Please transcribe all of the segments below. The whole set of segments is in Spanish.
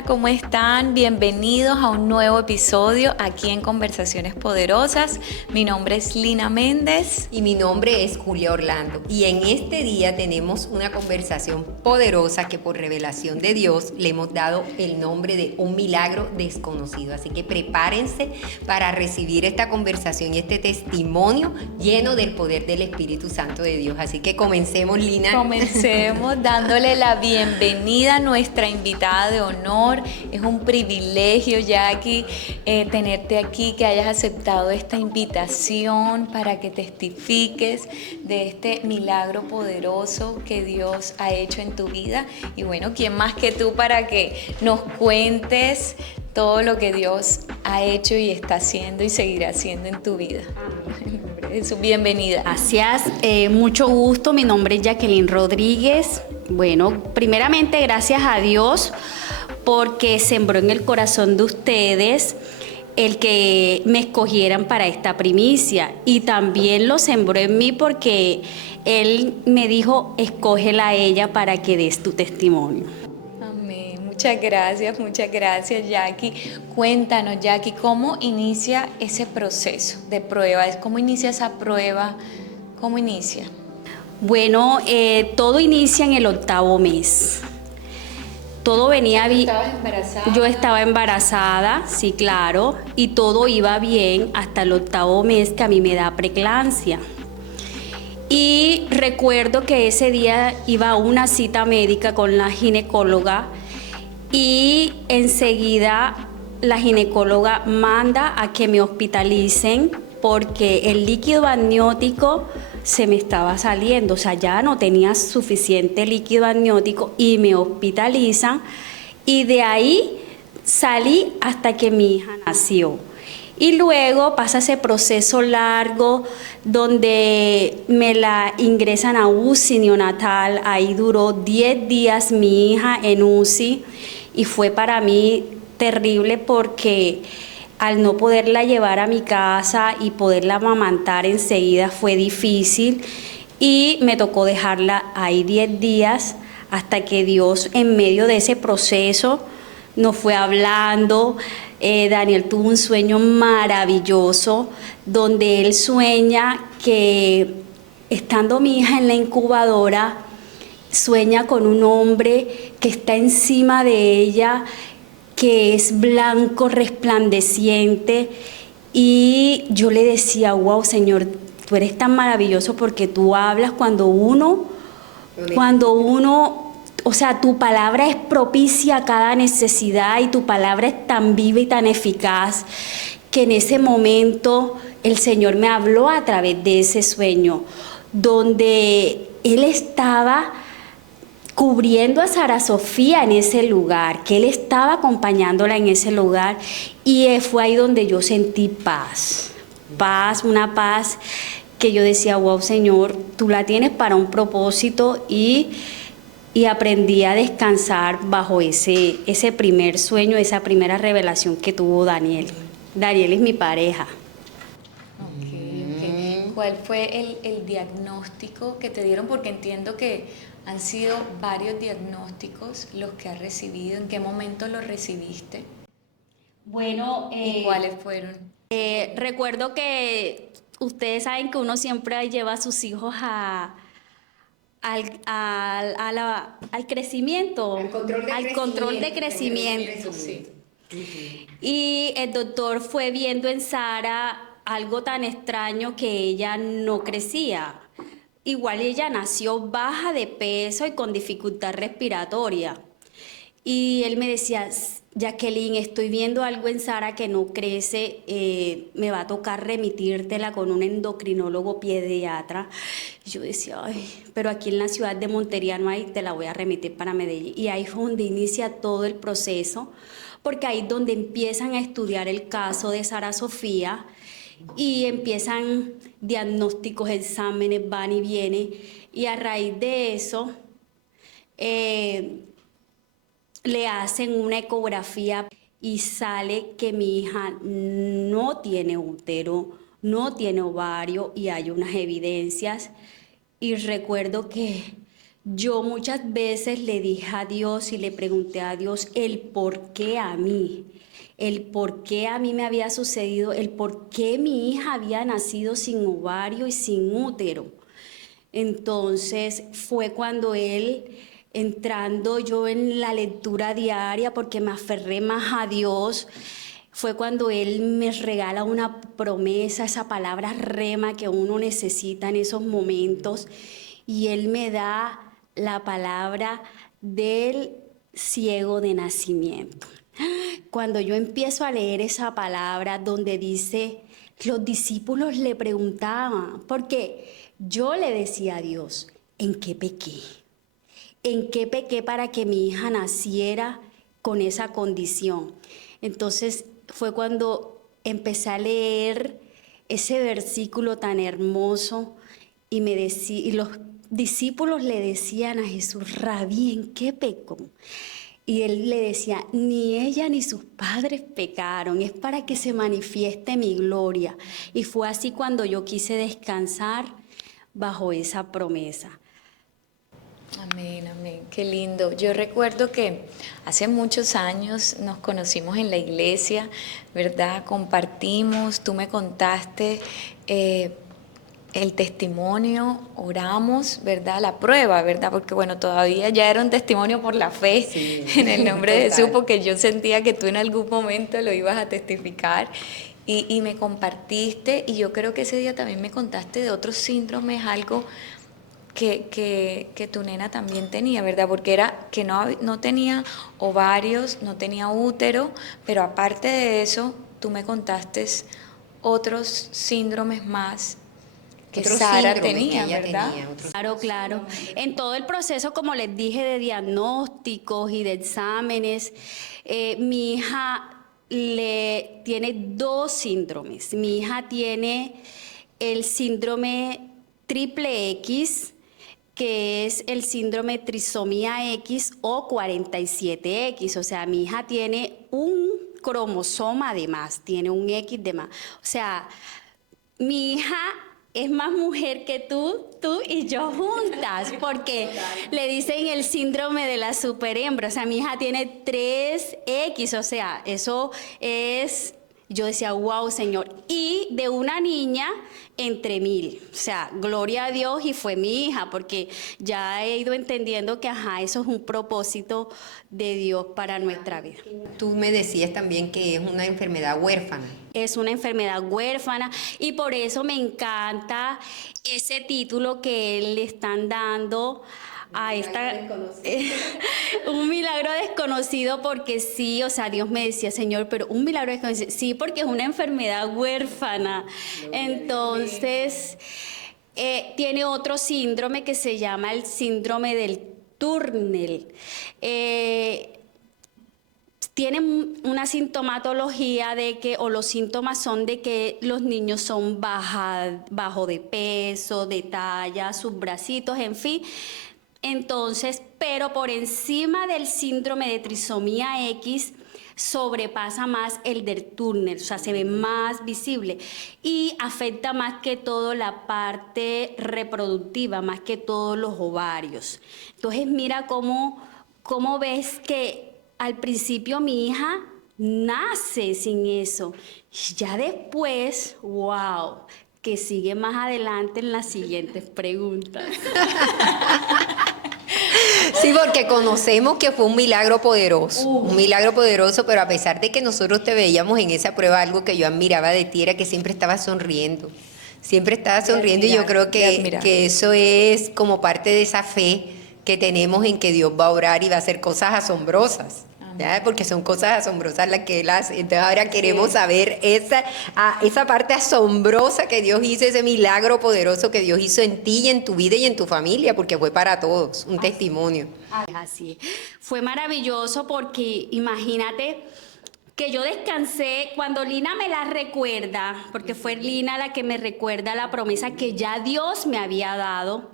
Hola, ¿cómo están? Bienvenidos a un nuevo episodio aquí en Conversaciones Poderosas. Mi nombre es Lina Méndez. Y mi nombre es Julia Orlando. Y en este día tenemos una conversación poderosa que por revelación de Dios le hemos dado el nombre de un milagro desconocido. Así que prepárense para recibir esta conversación y este testimonio lleno del poder del Espíritu Santo de Dios. Así que comencemos, Lina. Comencemos dándole la bienvenida a nuestra invitada de honor. Es un privilegio, Jackie, tenerte aquí, que hayas aceptado esta invitación para que testifiques de este milagro poderoso que Dios ha hecho en tu vida. Y bueno, ¿quién más que tú para que nos cuentes todo lo que Dios ha hecho y está haciendo y seguirá haciendo en tu vida? Jesús, bienvenida. Gracias, mucho gusto. Mi nombre es Jacqueline Rodríguez. Bueno, primeramente gracias a Dios porque sembró en el corazón de ustedes el que me escogieran para esta primicia, y también lo sembró en mí porque Él me dijo, escógela a ella para que des tu testimonio. Amén. Muchas gracias, Jackie. Cuéntanos, Jackie, ¿cómo inicia ese proceso de prueba? ¿Cómo inicia esa prueba? ¿Cómo inicia? Bueno, todo inicia en el 8º mes. Todo venía bien. ¿Estabas embarazada? Yo estaba embarazada, sí, claro, y todo iba bien hasta el 8º mes, que a mí me da preeclampsia. Y recuerdo que ese día iba a una cita médica con la ginecóloga y enseguida la ginecóloga manda a que me hospitalicen porque el líquido amniótico se me estaba saliendo, o sea, ya no tenía suficiente líquido amniótico y me hospitalizan, y de ahí salí hasta que mi hija nació. Y luego pasa ese proceso largo donde me la ingresan a UCI neonatal. Ahí duró 10 días mi hija en UCI y fue para mí terrible porque al no poderla llevar a mi casa y poderla amamantar enseguida fue difícil, y me tocó dejarla ahí 10 días hasta que Dios, en medio de ese proceso, nos fue hablando. Daniel tuvo un sueño maravilloso donde él sueña que, estando mi hija en la incubadora, sueña con un hombre que está encima de ella, que es blanco, resplandeciente, y yo le decía, wow, Señor, tú eres tan maravilloso porque tú hablas cuando uno, o sea, tu palabra es propicia a cada necesidad y tu palabra es tan viva y tan eficaz, que en ese momento el Señor me habló a través de ese sueño, donde Él estaba cubriendo a Sara Sofía en ese lugar, que Él estaba acompañándola en ese lugar, y fue ahí donde yo sentí paz, una paz que yo decía, wow, Señor, tú la tienes para un propósito, y aprendí a descansar bajo ese primer sueño, esa primera revelación que tuvo Daniel. Daniel es mi pareja. Ok. ¿Cuál fue el diagnóstico que te dieron? Porque entiendo que han sido varios diagnósticos los que has recibido. ¿En qué momento los recibiste? Bueno, ¿Y cuáles fueron? recuerdo que ustedes saben que uno siempre lleva a sus hijos al crecimiento, al control de crecimiento. Sí. Y el doctor fue viendo en Sara algo tan extraño, que ella no crecía. Igual ella nació baja de peso y con dificultad respiratoria. Y él me decía, Jacqueline, estoy viendo algo en Sara que no crece, me va a tocar remitírtela con un endocrinólogo pediatra. Y yo decía, ay, pero aquí en la ciudad de Montería no hay, te la voy a remitir para Medellín. Y ahí fue donde inicia todo el proceso, porque ahí es donde empiezan a estudiar el caso de Sara Sofía, y empiezan diagnósticos, exámenes, van y vienen, y a raíz de eso le hacen una ecografía y sale que mi hija no tiene útero, no tiene ovario, y hay unas evidencias. Y recuerdo que yo muchas veces le dije a Dios y le pregunté a Dios el por qué a mí, el por qué a mí me había sucedido, el por qué mi hija había nacido sin ovario y sin útero. Entonces fue cuando él, entrando yo en la lectura diaria, porque me aferré más a Dios, fue cuando él me regala una promesa, esa palabra rema que uno necesita en esos momentos, y él me da la palabra del ciego de nacimiento. Cuando yo empiezo a leer esa palabra donde dice, los discípulos le preguntaban, porque yo le decía a Dios, ¿en qué pequé? ¿En qué pequé para que mi hija naciera con esa condición? Entonces fue cuando empecé a leer ese versículo tan hermoso y los discípulos le decían a Jesús, Rabí, ¿en qué pecó? Y él le decía, ni ella ni sus padres pecaron, es para que se manifieste mi gloria. Y fue así cuando yo quise descansar bajo esa promesa. Amén, amén, qué lindo. Yo recuerdo que hace muchos años nos conocimos en la iglesia, ¿verdad? Compartimos, tú me contaste el testimonio, oramos, ¿verdad? La prueba, ¿verdad? Porque bueno, todavía ya era un testimonio por la fe, sí, en el nombre de Jesús, porque yo sentía que tú en algún momento lo ibas a testificar. Y me compartiste, y yo creo que ese día también me contaste de otros síndromes, algo que tu nena también tenía, ¿verdad? Porque era que no tenía ovarios, no tenía útero, pero aparte de eso, tú me contaste otros síndromes más que Sara tenía, ¿verdad? Claro, claro. En todo el proceso, como les dije, de diagnósticos y de exámenes, mi hija tiene 2 síndromes. Mi hija tiene el síndrome triple X, que es el síndrome trisomía X o 47X. O sea, mi hija tiene un cromosoma de más, tiene un X de más. O sea, mi hija es más mujer que tú y yo juntas, porque le dicen el síndrome de la superhembra. O sea, mi hija tiene 3X, o sea, eso es... Yo decía, wow, Señor. Y de una niña entre 1000. O sea, gloria a Dios, y fue mi hija, porque ya he ido entendiendo que, eso es un propósito de Dios para nuestra vida. Tú me decías también que es una enfermedad huérfana. Es una enfermedad huérfana, y por eso me encanta ese título que le están dando a esta un milagro desconocido, porque sí, o sea, Dios me decía, Señor, pero un milagro desconocido, sí, porque es una enfermedad huérfana. Entonces tiene otro síndrome que se llama el síndrome del túnel. Tienen una sintomatología o los síntomas son de que los niños son bajo de peso, de talla, sus bracitos, en fin. Entonces, pero por encima del síndrome de trisomía X sobrepasa más el del túnel, o sea, se ve más visible y afecta más que todo la parte reproductiva, más que todos los ovarios. Entonces, mira cómo ves que al principio mi hija nace sin eso. Ya después, wow, que sigue más adelante en las siguientes preguntas. Sí, porque conocemos que fue un milagro poderoso, pero a pesar de que nosotros te veíamos en esa prueba, algo que yo admiraba de ti era que siempre estabas sonriendo. Siempre estabas sonriendo, y yo creo que eso es como parte de esa fe que tenemos en que Dios va a obrar y va a hacer cosas asombrosas. ¿Ya? Porque son cosas asombrosas las que Él hace. Entonces ahora queremos saber esa parte asombrosa que Dios hizo, ese milagro poderoso que Dios hizo en ti y en tu vida y en tu familia, porque fue para todos, un testimonio. Así fue maravilloso, porque imagínate que yo descansé cuando Lina me la recuerda, porque fue Lina la que me recuerda la promesa que ya Dios me había dado.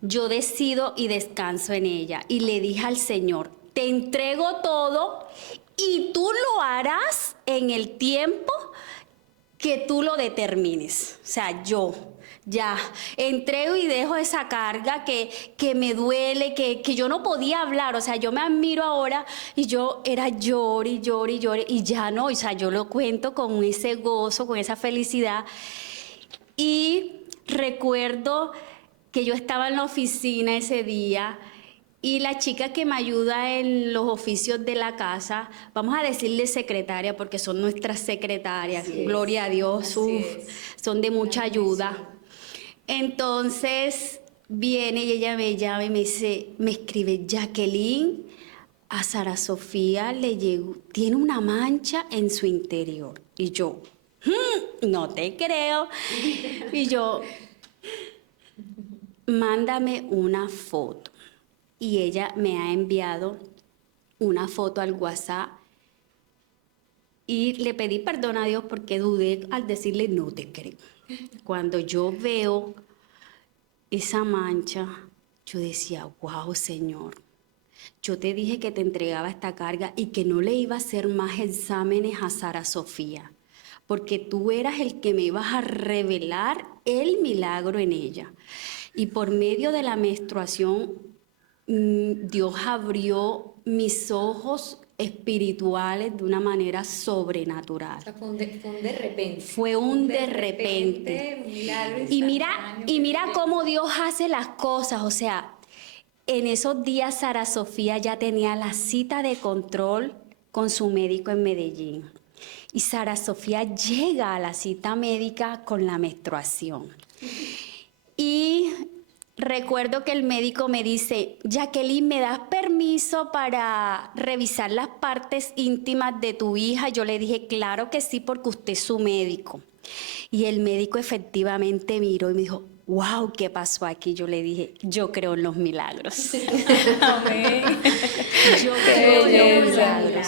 Yo decido y descanso en ella, y le dije al Señor, te entrego todo y tú lo harás en el tiempo que tú lo determines. O sea, yo ya entrego y dejo esa carga que me duele, que yo no podía hablar. O sea, yo me admiro ahora y yo era llore y llore y llore y ya no. O sea, yo lo cuento con ese gozo, con esa felicidad. Y recuerdo que yo estaba en la oficina ese día y la chica que me ayuda en los oficios de la casa, vamos a decirle secretaria porque son nuestras secretarias, gloria a Dios, son de mucha ayuda. Entonces viene y ella me llama y me dice, me escribe, Jacqueline, a Sara Sofía le llegó, tiene una mancha en su interior. Y yo, no te creo. Y yo, mándame una foto. Y ella me ha enviado una foto al WhatsApp y le pedí perdón a Dios porque dudé al decirle no te creo. Cuando yo veo esa mancha, yo decía, wow, Señor, yo te dije que te entregaba esta carga y que no le iba a hacer más exámenes a Sara Sofía, porque tú eras el que me ibas a revelar el milagro en ella. Y por medio de la menstruación, Dios abrió mis ojos espirituales de una manera sobrenatural. O sea, fue un de repente. Fue un de repente. Y mira cómo Dios hace las cosas. O sea, en esos días Sara Sofía ya tenía la cita de control con su médico en Medellín. Y Sara Sofía llega a la cita médica con la menstruación. Y recuerdo que el médico me dice, Jacqueline, ¿me das permiso para revisar las partes íntimas de tu hija? Yo le dije, claro que sí, porque usted es su médico. Y el médico efectivamente miró y me dijo, wow, ¿qué pasó aquí? Yo le dije, yo creo en los milagros. Amén. Yo creo en los milagros.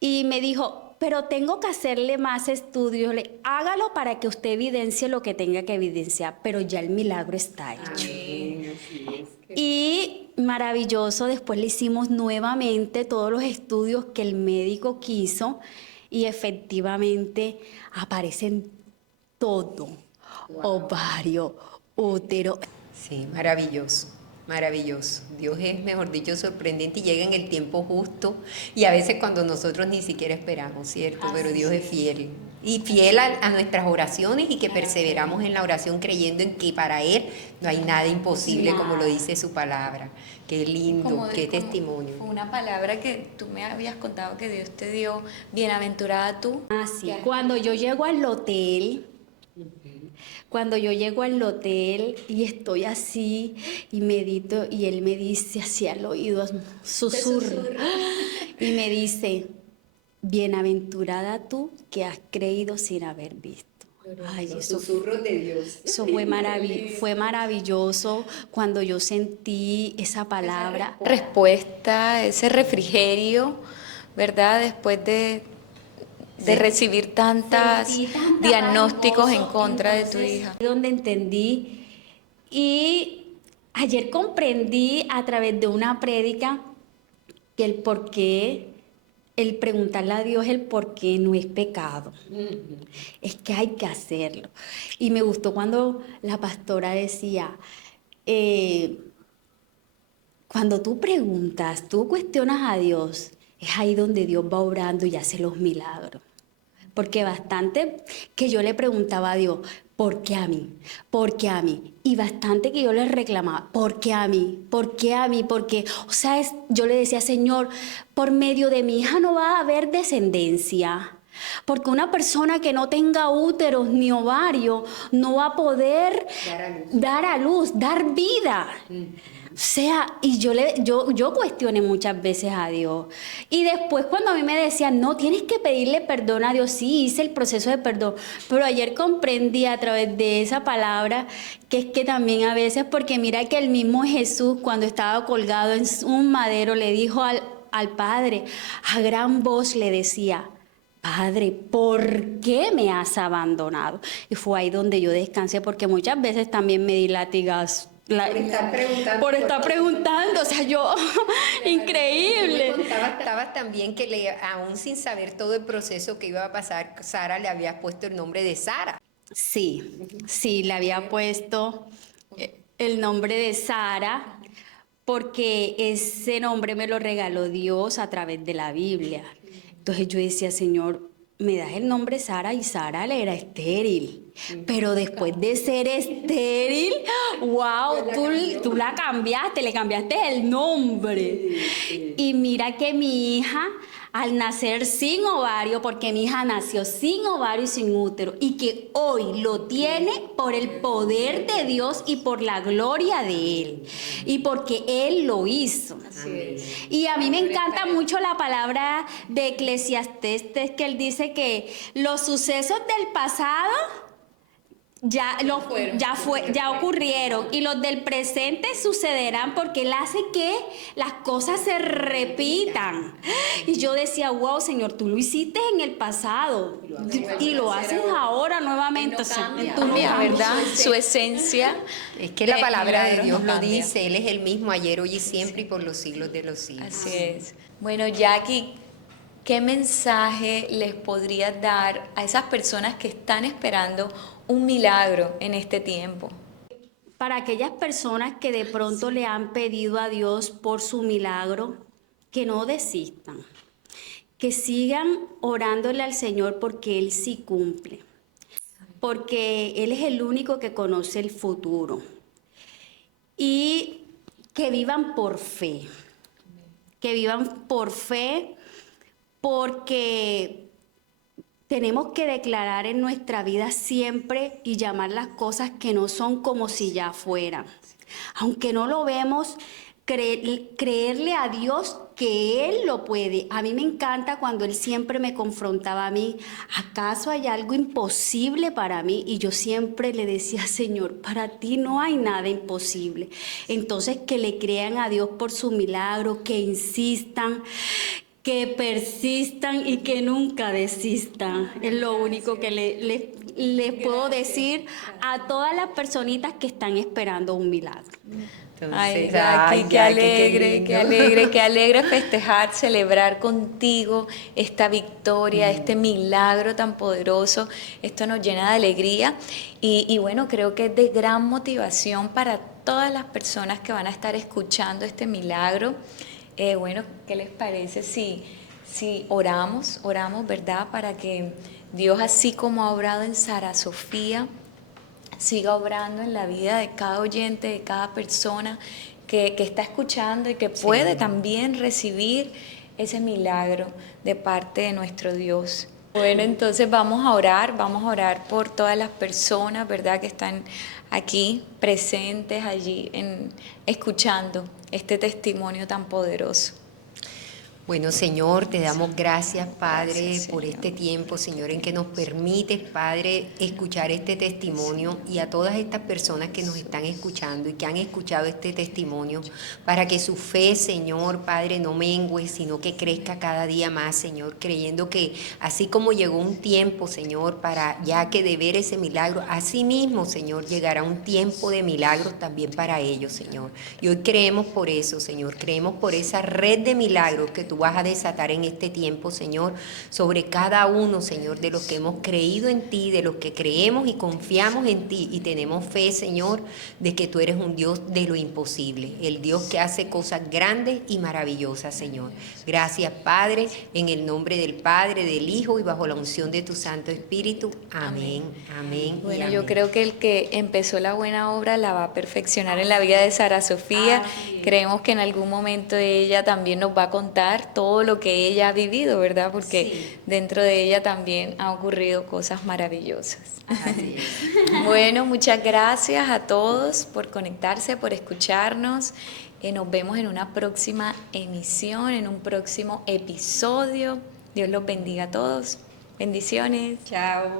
Y me dijo, pero tengo que hacerle más estudios. Hágalo para que usted evidencie lo que tenga que evidenciar, pero ya el milagro está hecho. Y maravilloso, después le hicimos nuevamente todos los estudios que el médico quiso y efectivamente aparecen todo, ovario, útero. Sí, maravilloso, maravilloso. Dios es, mejor dicho, sorprendente y llega en el tiempo justo y a veces cuando nosotros ni siquiera esperamos, ¿cierto? Pero Dios es fiel. Y fiel a nuestras oraciones y que perseveramos en la oración creyendo en que para Él no hay nada imposible, como lo dice su palabra. Qué lindo, qué testimonio. Una palabra que tú me habías contado que Dios te dio, bienaventurada tú. Sí, cuando yo llego al hotel... Cuando yo llego al hotel y estoy así y medito y él me dice así al oído, susurro, y me dice, bienaventurada tú que has creído sin haber visto. Ay, los susurros de Dios. Eso fue maravilloso cuando yo sentí esa palabra. Respuesta, ese refrigerio, ¿verdad? Después de recibir tantos diagnósticos en contra de tu hija. Donde entendí y ayer comprendí a través de una prédica que el porqué, el preguntarle a Dios el porqué no es pecado. Es que hay que hacerlo. Y me gustó cuando la pastora decía, cuando tú preguntas, tú cuestionas a Dios, es ahí donde Dios va obrando y hace los milagros. Porque bastante que yo le preguntaba a Dios, ¿por qué a mí? ¿Por qué a mí? Y bastante que yo le reclamaba, ¿por qué a mí? ¿Por qué a mí? Porque, o sea, yo le decía, Señor, por medio de mi hija no va a haber descendencia. Porque una persona que no tenga úteros ni ovario no va a poder dar a luz, dar vida. O sea, y yo cuestioné muchas veces a Dios. Y después cuando a mí me decían, no, tienes que pedirle perdón a Dios, sí, hice el proceso de perdón. Pero ayer comprendí a través de esa palabra que es que también a veces, porque mira que el mismo Jesús cuando estaba colgado en un madero le dijo al Padre, a gran voz le decía, Padre, ¿por qué me has abandonado? Y fue ahí donde yo descansé, porque muchas veces también me di latigazos. Por estar preguntando. O sea, yo, increíble. Tú me contabas también que aún sin saber todo el proceso que iba a pasar, Sara le habías puesto el nombre de Sara. Sí, le había puesto el nombre de Sara porque ese nombre me lo regaló Dios a través de la Biblia. Entonces yo decía, Señor, me das el nombre Sara, y Sara le era estéril. Pero después de ser estéril, wow, tú la cambiaste, le cambiaste el nombre. Y mira que mi hija, al nacer sin ovario, porque mi hija nació sin ovario y sin útero, y que hoy lo tiene por el poder de Dios y por la gloria de Él, y porque Él lo hizo. Y a mí me encanta mucho la palabra de Eclesiastés, que él dice que los sucesos del pasado ya ocurrieron, y los del presente sucederán, porque Él hace que las cosas se repitan. Y yo decía, wow, Señor, tú lo hiciste en el pasado y lo haces ahora nuevamente. ¿Verdad? Su esencia. Es que la palabra de Dios no lo cambia. dice, Él es el mismo ayer, hoy y siempre, y por los siglos de los siglos. Así es. Bueno, Jackie, ¿qué mensaje les podrías dar a esas personas que están esperando un milagro en este tiempo? Para aquellas personas que de pronto le han pedido a Dios por su milagro, que no desistan, que sigan orándole al Señor, porque Él sí cumple, porque Él es el único que conoce el futuro, y que vivan por fe, porque tenemos que declarar en nuestra vida siempre y llamar las cosas que no son como si ya fueran. Aunque no lo vemos, creerle a Dios que Él lo puede. A mí me encanta cuando Él siempre me confrontaba a mí, ¿acaso hay algo imposible para mí? Y yo siempre le decía, Señor, para ti no hay nada imposible. Entonces, que le crean a Dios por su milagro, que insistan, que persistan y que nunca desistan. Es lo único que les puedo decir a todas las personitas que están esperando un milagro. Ay, Jackie, qué alegre festejar, celebrar contigo esta victoria, este milagro tan poderoso. Esto nos llena de alegría y bueno, creo que es de gran motivación para todas las personas que van a estar escuchando este milagro. Bueno, ¿qué les parece si oramos, ¿verdad? Para que Dios, así como ha obrado en Sara Sofía, siga obrando en la vida de cada oyente, de cada persona que está escuchando y que puede también recibir ese milagro de parte de nuestro Dios. Bueno, entonces vamos a orar por todas las personas, ¿verdad?, que están aquí presentes allí escuchando este testimonio tan poderoso. Bueno, Señor, te damos gracias, Padre, Gracias, por Señor. este tiempo, Señor, en que nos permites, Padre, escuchar este testimonio, y a todas estas personas que nos están escuchando y que han escuchado este testimonio, para que su fe, Señor, Padre, no mengue, sino que crezca cada día más, Señor, creyendo que así como llegó un tiempo, Señor, para ya que de ver ese milagro, así mismo, Señor, llegará un tiempo de milagros también para ellos, Señor. Y hoy creemos por eso, Señor, creemos por esa red de milagros que tú vas a desatar en este tiempo, Señor, sobre cada uno, Señor, de los que hemos creído en ti, de los que creemos y confiamos en ti y tenemos fe, Señor, de que tú eres un Dios de lo imposible, el Dios que hace cosas grandes y maravillosas, Señor. Gracias, Padre, en el nombre del Padre, del Hijo y bajo la unción de tu Santo Espíritu. Amén, amén. Bueno, y yo amén. creo que el que empezó la buena obra la va a perfeccionar en la vida de Sara Sofía. Creemos que en algún momento ella también nos va a contar todo lo que ella ha vivido, ¿verdad? Porque dentro de ella también han ocurrido cosas maravillosas. Así es. Bueno, muchas gracias a todos por conectarse, por escucharnos. Nos vemos en una próxima emisión, en un próximo episodio. Dios los bendiga a todos. Bendiciones. Chao.